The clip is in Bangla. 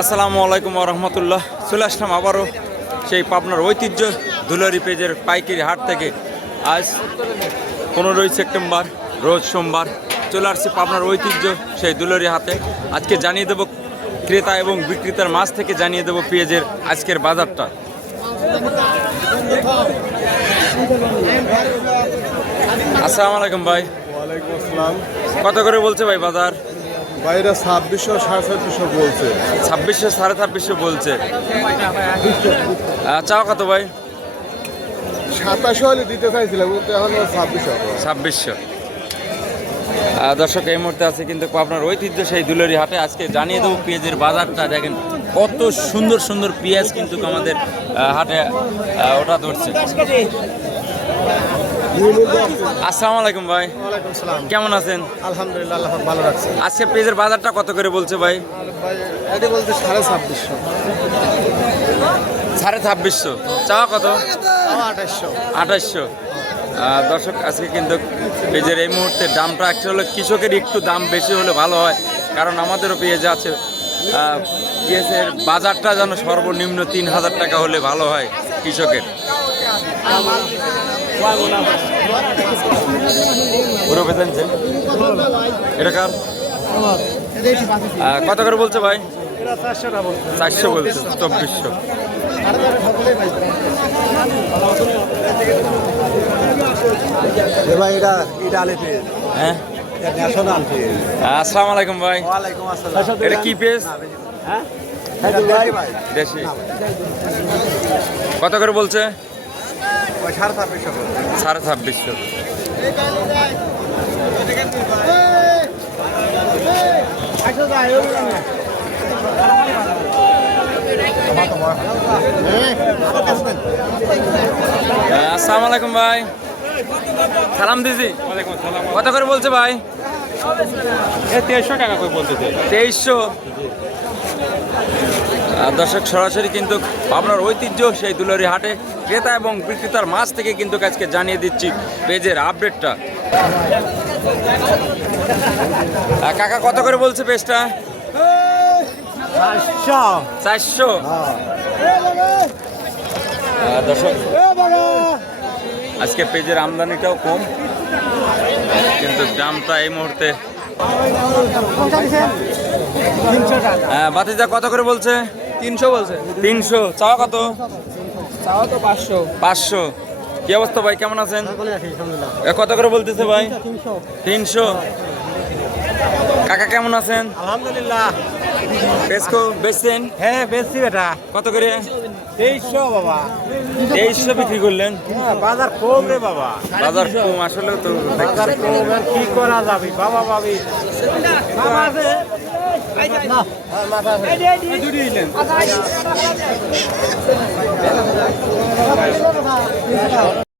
আসসালামু আলাইকুম রহমতুল্লাহ। চলে আসলাম আবারও সেই পাবনার ঐতিহ্য দুলারি পেজের পাইকারি হাট থেকে। আজ পনেরোই সেপ্টেম্বর রোজ সোমবার চলে আসছি পাবনার ঐতিহ্য সেই দুলারি হাতে। আজকে জানিয়ে দেব ক্রেতা এবং বিক্রেতার মাছ থেকে জানিয়ে দেব পেঁয়াজের আজকের বাজারটা। আসসালামু আলাইকুম ভাই। কত করে বলছে ভাই বাজার? বাইরে ছাব্বিশশো সাড়ে ছাব্বিশশো বলছে। ছাব্বিশশো সাড়ে ছাব্বিশশো বলছে। চাও কত ভাই? সাতাশশো হলে দিতে চাইছিলাম কিন্তু এখন ছাব্বিশশো। ছাব্বিশশো। দর্শক এই মুহূর্তে আছে কিন্তু আপনার ঐতিহ্য সেই দুলারি হাটে। আজকে জানিয়ে দেবো পেঁয়াজের বাজারটা। দেখেন কত সুন্দর সুন্দর পেঁয়াজ কিন্তু আমাদের হাটে ওটা ধরছে। আসসালামু আলাইকুম ভাই। কেমন আছেন? আলহামদুলিল্লাহ আল্লাহ ভালো রাখছে। আজকে পেঁয়াজের বাজারটা কত করে বলছে ভাই? এটি বলতে সাড়ে ছাব্বিশশো। সাড়ে ছাব্বিশশো। চাওয়া কত? আঠাশশো। আঠাশশো। দর্শক আজকে কিন্তু পেজের এই মুহূর্তে দামটা অ্যাকচুয়ালি কৃষকের একটু দাম বেশি হলে ভালো হয় কারণ আমাদেরও পেঁয়াজ আছে পেঁয়াজের বাজারটা যেন সর্বনিম্ন তিন হাজার টাকা হলে ভালো হয় কৃষকের। পুরো বেতনছে এটা কার? কত করে বলছে ভাই? চারশো বলছে চব্বিশশো। ভাই এটা এটা আলে হ্যাঁ? আসসালামু আলাইকুম ভাই। এটা কি পেজ দেশি কত করে বলছে? সাড়ে ছাব্বিশশো হ্যাঁ, আসসালামু আলাইকুম ভাই। সালাম দিদি কত করে বলছে ভাই? তেইশশো টাকা করে বলতেছে তেইশশো। দর্শক সরাসরি কিন্তু আপনার ঐতিহ্য সেই দুলারি হাটে ক্রেতা এবং বিক্রেতার মাছ থেকে কিন্তু আজকে জানিয়ে দিচ্ছি পেজের আপডেটটা। কাকা কত করে বলছে পেজটা? চারশো। আহ, দর্শক আজকে পেজের আমদানিটাও কম কিন্তু দামটা এই মুহূর্তে হ্যাঁ বাতিজা কত করে বলছে? তিনশো বলছে। তিনশো। চাওয়া কত? চাও তো পাঁচশো। পাঁচশো। কি অবস্থা ভাই কেমন আছেন? কত করে বলতেছে ভাই? তিনশো। কাকা কেমন আছেন? আলহামদুলিল্লাহ। পেসকো বেচছেন? হ্যাঁ বেশি বেটা। কত করে? তেইশশো বাবা। তেইশশো বিক্রি করলেন? হ্যাঁ বাজার কম রে বাবা। বাজার কম আসলেও তো বাজার কম কি করা যাবে? বাবা মাথা আছে।